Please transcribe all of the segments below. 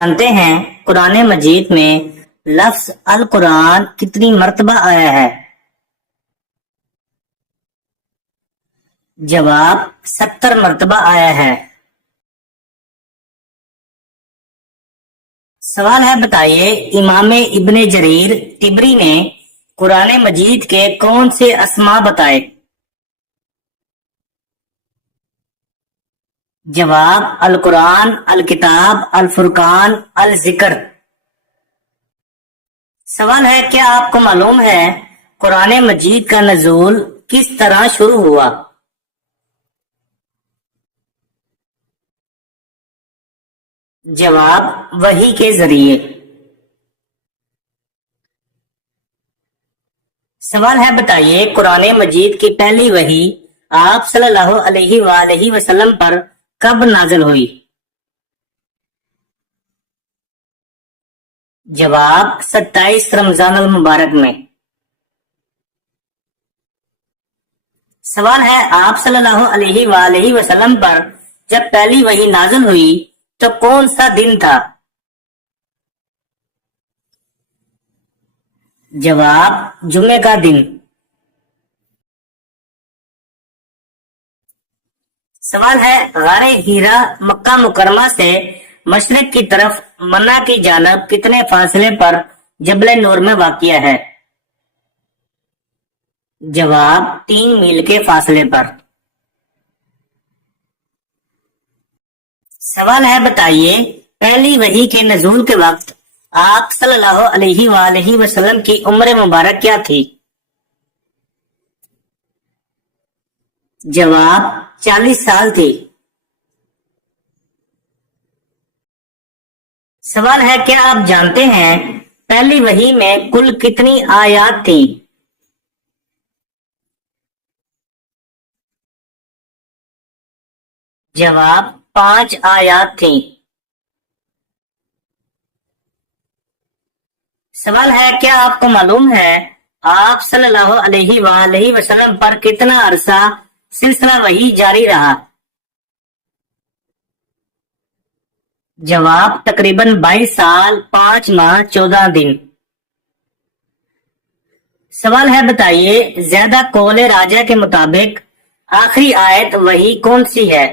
جانتے ہیں قرآن مجید میں لفظ القرآن کتنی مرتبہ آیا ہے؟ جواب 70 مرتبہ آیا ہے۔ سوال ہے، بتائیے امام ابن جریر طبری نے قرآن مجید کے کون سے اسماء بتائے؟ جواب القرآن، الکتاب، الفرقان، الذکر۔ سوال ہے، کیا آپ کو معلوم ہے قرآن مجید کا نزول کس طرح شروع ہوا؟ جواب وحی کے ذریعے۔ سوال ہے، بتائیے قرآن مجید کی پہلی وحی آپ صلی اللہ علیہ وآلہ وسلم پر کب نازل ہوئی؟ جواب 27 رمضان المبارک میں۔ سوال ہے، آپ صلی اللہ علیہ وآلہ وسلم پر جب پہلی وحی نازل ہوئی تو کون سا دن تھا؟ جواب جمعے کا دن۔ سوال ہے، غار ہیرا مکہ مکرمہ سے مشرق کی طرف منا کی جانب کتنے فاصلے پر جبل نور میں واقع ہے؟ جواب 3 میل کے فاصلے پر۔ سوال ہے، بتائیے پہلی وحی کے نزول کے وقت آپ صلی اللہ علیہ وآلہ وسلم کی عمر مبارک کیا تھی؟ جواب 40 سال تھی۔ سوال ہے، کیا آپ جانتے ہیں پہلی وحی میں کل کتنی آیات تھی؟ جواب 5 آیات تھیں۔ سوال ہے، کیا آپ کو معلوم ہے آپ صلی اللہ علیہ وآلہ وسلم پر کتنا عرصہ سلسلہ وحی جاری رہا؟ جواب تقریباً 22 سال 5 ماہ 14 دن۔ سوال ہے، بتائیے زیادہ قول راجہ کے مطابق آخری آیت وحی کون سی ہے؟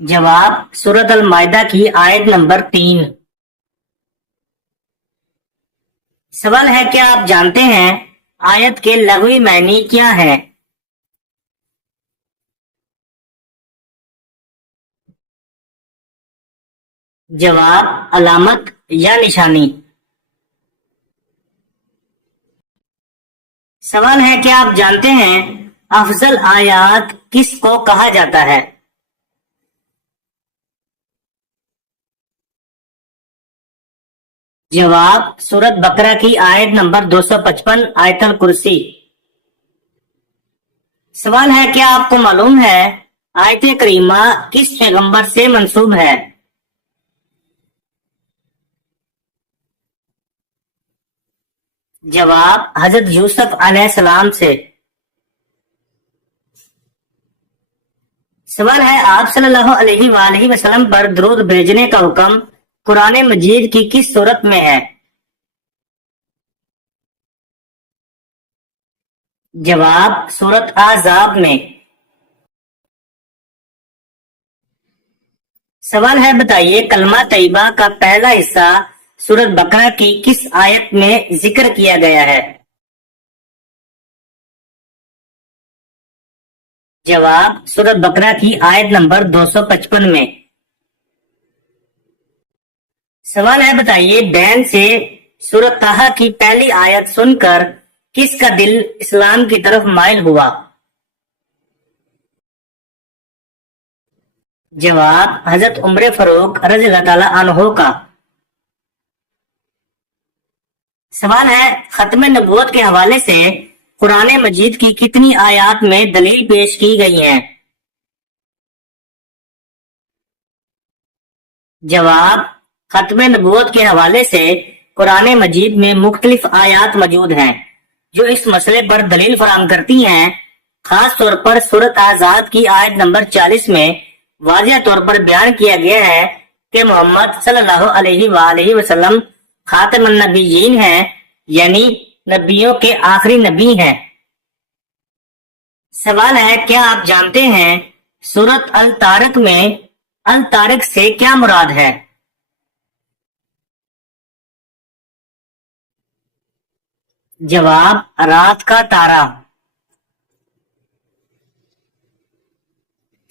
جواب سورۃ المائدہ کی آیت نمبر 3۔ سوال ہے، کیا آپ جانتے ہیں آیت کے لغوی معنی کیا ہے؟ جواب علامت یا نشانی۔ سوال ہے، کیا آپ جانتے ہیں افضل آیات کس کو کہا جاتا ہے؟ جواب سورۃ بقرہ کی آیت نمبر 255 آیت الکرسی۔ سوال ہے، کیا آپ کو معلوم ہے آیت کریمہ کس پیغمبر سے منسوب ہے؟ جواب حضرت یوسف علیہ السلام سے۔ سوال ہے، آپ صلی اللہ علیہ وآلہ وسلم پر درود بھیجنے کا حکم قرآن مجید کی کس صورت میں ہے؟ جواب سورۃ احزاب میں۔ سوال ہے، بتائیے کلمہ طیبہ کا پہلا حصہ سورۃ بقرہ کی کس آیت میں ذکر کیا گیا ہے؟ جواب سورۃ بقرہ کی آیت نمبر 255 میں۔ سوال ہے، بتائیے بین سے سورۃ طٰہٰ کی پہلی آیت سن کر کس کا دل اسلام کی طرف مائل ہوا؟ جواب حضرت عمر فاروق رضی اللہ تعالی عنہ کا۔ سوال ہے، ختم نبوت کے حوالے سے قرآن مجید کی کتنی آیات میں دلیل پیش کی گئی ہیں؟ جواب ختم نبوت کے حوالے سے قرآن مجید میں مختلف آیات موجود ہیں جو اس مسئلے پر دلیل فراہم کرتی ہیں خاص طور پر سورت آزاد کی آیت نمبر 40 میں واضح طور پر بیان کیا گیا ہے کہ محمد صلی اللہ علیہ وآلہ وسلم خاتم النبیین ہیں، یعنی نبیوں کے آخری نبی ہیں۔ سوال ہے، کیا آپ جانتے ہیں سورت الطارق میں الطارق سے کیا مراد ہے؟ جواب، رات کا تارا۔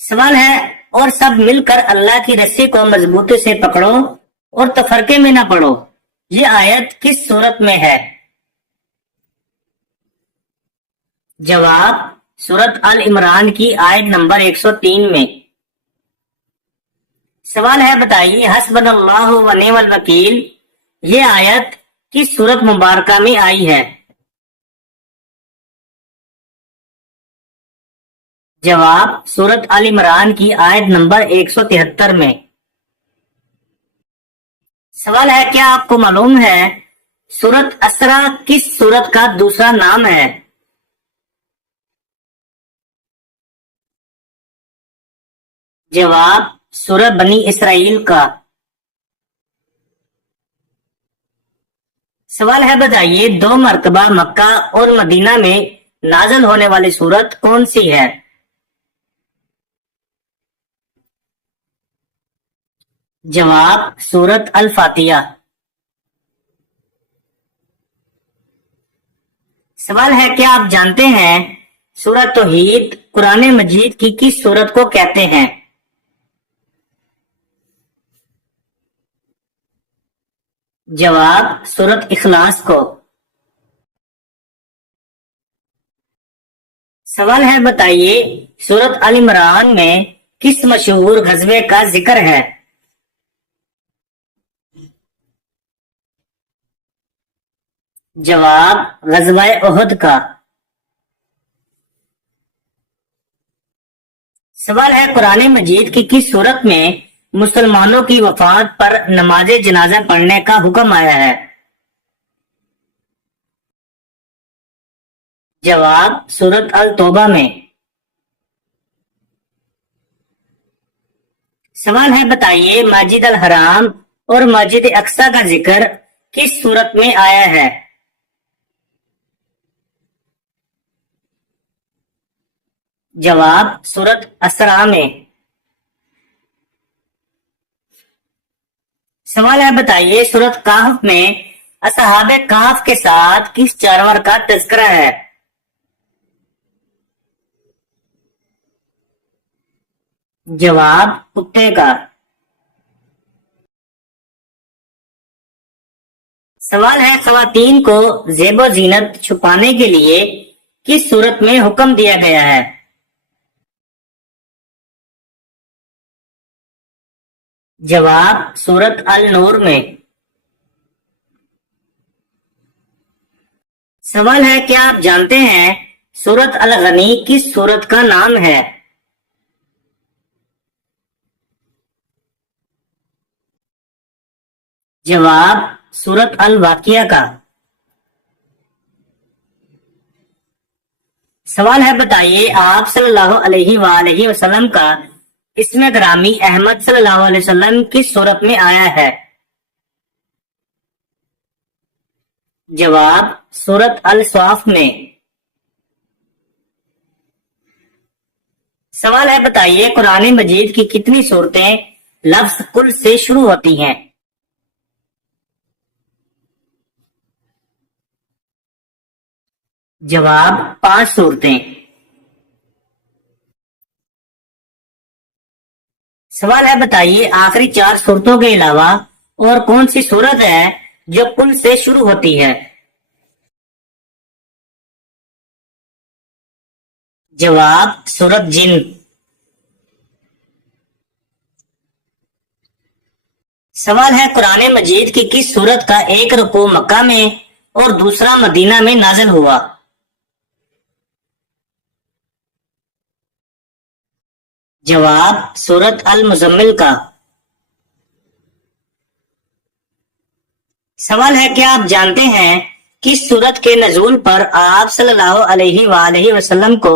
سوال ہے، اور سب مل کر اللہ کی رسی کو مضبوطی سے پکڑو اور تفرقے میں نہ پڑو، یہ آیت کس سورت میں ہے؟ جواب، سورت آل عمران کی آیت نمبر 103 میں۔ سوال ہے، بتائیے حسبنا اللہ و نعم الوکیل یہ آیت کس سورت مبارکہ میں آئی ہے؟ جواب، سورت آل عمران کی آیت نمبر 173 میں۔ سوال ہے، کیا آپ کو معلوم ہے سورت اسرا کس سورت کا دوسرا نام ہے؟ جواب، سورہ بنی اسرائیل کا۔ سوال ہے، بتائیے 2 مرتبہ مکہ اور مدینہ میں نازل ہونے والی سورت کون سی ہے؟ جواب، سورت الفاتحہ۔ سوال ہے، کیا آپ جانتے ہیں سورہ توحید قرآن مجید کی کس سورت کو کہتے ہیں؟ جواب، سورت اخلاص کو۔ سوال ہے، بتائیے سورت آل عمران میں کس مشہور غزوے کا ذکر ہے؟ جواب، غزوہ احد کا۔ سوال ہے، قرآن مجید کی کس سورت میں مسلمانوں کی وفات پر نماز جنازہ پڑھنے کا حکم آیا ہے؟ جواب، سورت التوبہ میں۔ سوال ہے، بتائیے مسجد الحرام اور مسجد اقصی کا ذکر کس سورت میں آیا ہے؟ جواب، سورت اسراء میں۔ سوال ہے، بتائیے سورت کہف میں اصحاب کہف کے ساتھ کس جانور کا تذکرہ ہے؟ جواب، کتے کا۔ سوال ہے، خواتین کو زیب و زینت چھپانے کے لیے کس صورت میں حکم دیا گیا ہے؟ جواب، سورت النور میں۔ سوال ہے، کیا آپ جانتے ہیں سورت الغنی کس سورت کا نام ہے؟ جواب، سورت الواقعہ کا۔ سوال ہے، بتائیے آپ صلی اللہ علیہ وآلہ وسلم کا اسم گرامی احمد صلی اللہ علیہ وسلم کس سورت میں آیا ہے؟ جواب، سورت الصاف میں۔ سوال ہے، بتائیے قرآن مجید کی کتنی سورتیں لفظ کل سے شروع ہوتی ہیں؟ جواب، 5 سورتیں۔ سوال ہے، بتائیے آخری 4 سورتوں کے علاوہ اور کون سی سورت ہے جو کل سے شروع ہوتی ہے؟ جواب، سورت جن۔ سوال ہے، قرآن مجید کی کس سورت کا ایک رکوع مکہ میں اور دوسرا مدینہ میں نازل ہوا؟ جواب، سورت المزمل کا۔ سوال ہے، کیا آپ جانتے ہیں کس سورت کے نزول پر آپ صلی اللہ علیہ وآلہ وسلم کو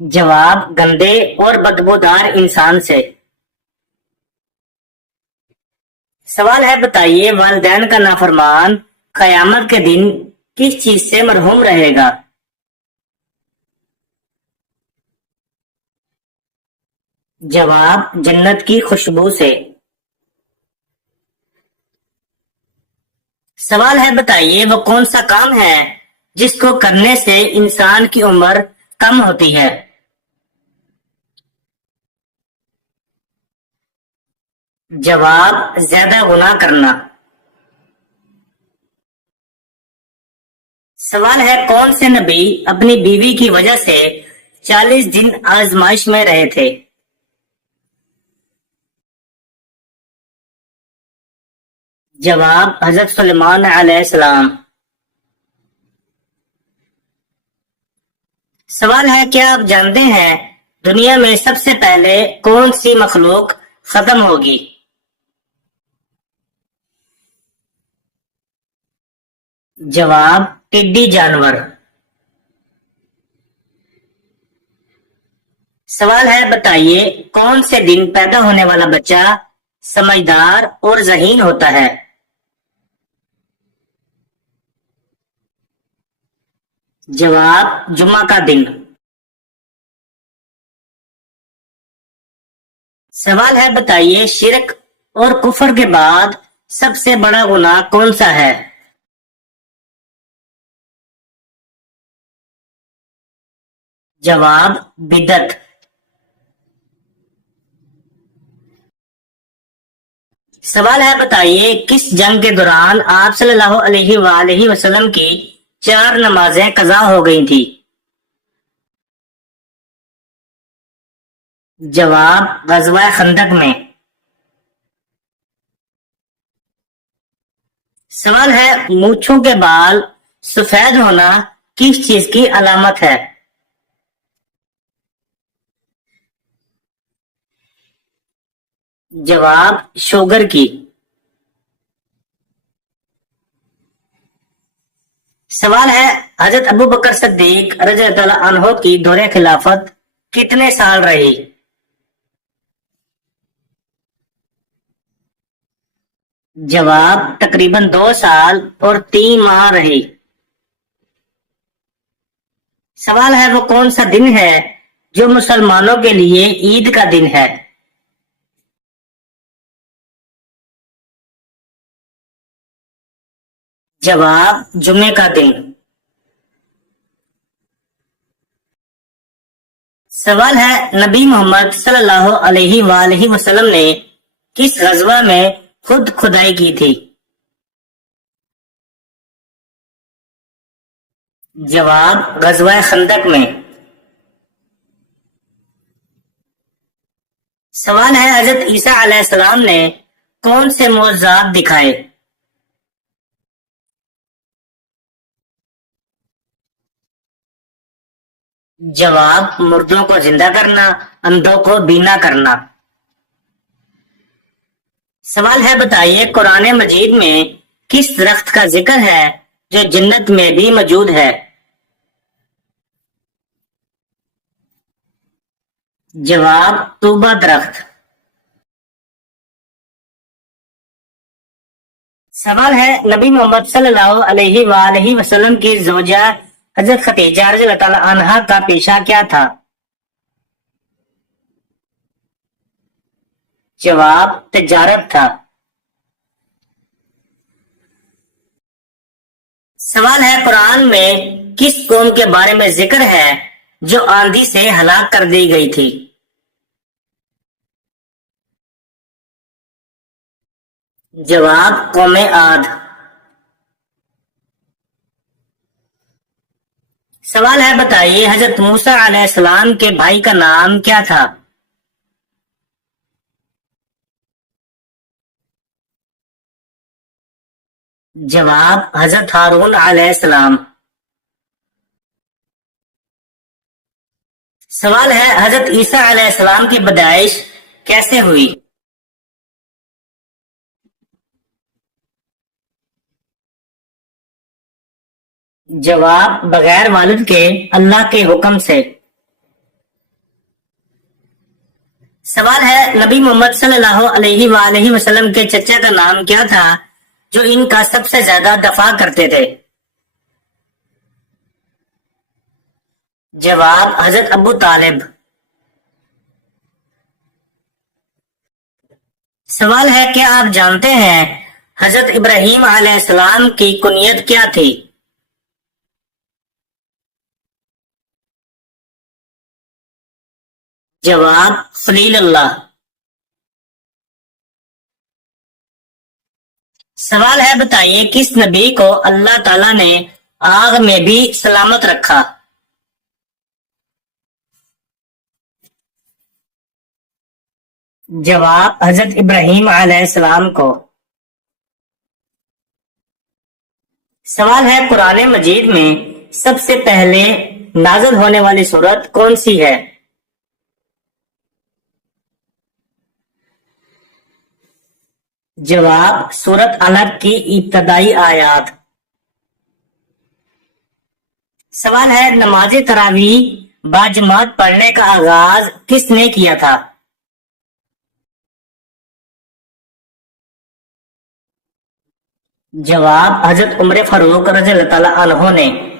جواب گندے اور بدبودار انسان سے۔ سوال ہے بتائیے والدین کا نافرمان قیامت کے دن کس چیز سے مرحوم رہے گا؟ جواب جنت کی خوشبو سے۔ سوال ہے بتائیے وہ کون سا کام ہے جس کو کرنے سے انسان کی عمر کم ہوتی ہے؟ جواب زیادہ گناہ کرنا۔ سوال ہے کون سے نبی اپنی بیوی کی وجہ سے 40 دن آزمائش میں رہے تھے؟ جواب حضرت سلیمان علیہ السلام۔ سوال ہے کیا آپ جانتے ہیں دنیا میں سب سے پہلے کون سی مخلوق ختم ہوگی؟ جواب ٹڈی جانور۔ سوال ہے بتائیے کون سے دن پیدا ہونے والا بچہ سمجھدار اور ذہین ہوتا ہے؟ جواب جمعہ کا دن۔ سوال ہے بتائیے شرک اور کفر کے بعد سب سے بڑا گناہ کون سا ہے؟ جواب بدعت۔ سوال ہے بتائیے کس جنگ کے دوران آپ صلی اللہ علیہ وآلہ وسلم کی 4 نمازیں قضا ہو گئی تھی؟ جواب غزوہ خندق میں۔ سوال ہے مونچھوں کے بال سفید ہونا کس چیز کی علامت ہے؟ جواب شوگر کی۔ سوال ہے حضرت ابو بکر صدیق رضی اللہ عنہ کی دور خلافت کتنے سال رہی؟ جواب تقریباً 2 سال اور 3 ماہ رہی۔ سوال ہے وہ کون سا دن ہے جو مسلمانوں کے لیے عید کا دن ہے؟ جواب جمعے کا دن۔ سوال ہے نبی محمد صلی اللہ علیہ وآلہ وسلم نے کس غزوہ میں خود کھدائی کی تھی؟ جواب غزوہ خندق میں۔ سوال ہے حضرت عیسیٰ علیہ السلام نے کون سے معجزات دکھائے؟ جواب مردوں کو زندہ کرنا، اندھوں کو بینا کرنا۔ سوال ہے بتائیے قرآن مجید میں کس درخت کا ذکر ہے جو جنت میں بھی موجود ہے؟ جواب طوبہ درخت۔ سوال ہے نبی محمد صلی اللہ علیہ وآلہ وسلم کی زوجہ حضرت خدیجہ رضی اللہ تعالی عنہا کا پیشہ کیا تھا؟ جواب تجارت تھا۔ سوال ہے قرآن میں کس قوم کے بارے میں ذکر ہے جو آندھی سے ہلاک کر دی گئی تھی؟ جواب قوم عاد۔ سوال ہے بتائیے حضرت موسیٰ علیہ السلام کے بھائی کا نام کیا تھا؟ جواب حضرت ہارون علیہ السلام۔ سوال ہے حضرت عیسیٰ علیہ السلام کی پیدائش کیسے ہوئی؟ جواب بغیر والد کے اللہ کے حکم سے۔ سوال ہے نبی محمد صلی اللہ علیہ وآلہ وسلم کے چچا کا نام کیا تھا جو ان کا سب سے زیادہ دفاع کرتے تھے؟ جواب حضرت ابو طالب۔ سوال ہے کیا آپ جانتے ہیں حضرت ابراہیم علیہ السلام کی کنیت کیا تھی؟ جواب خلیل اللہ۔ سوال ہے بتائیے کس نبی کو اللہ تعالیٰ نے آگ میں بھی سلامت رکھا؟ جواب حضرت ابراہیم علیہ السلام کو۔ سوال ہے قرآن مجید میں سب سے پہلے نازل ہونے والی سورت کون سی ہے؟ جواب سورت علق کی ابتدائی آیات۔ سوال ہے نماز تراویح باجماعت پڑھنے کا آغاز کس نے کیا تھا؟ جواب حضرت عمر فاروق رضی اللہ تعالیٰ عنہ نے۔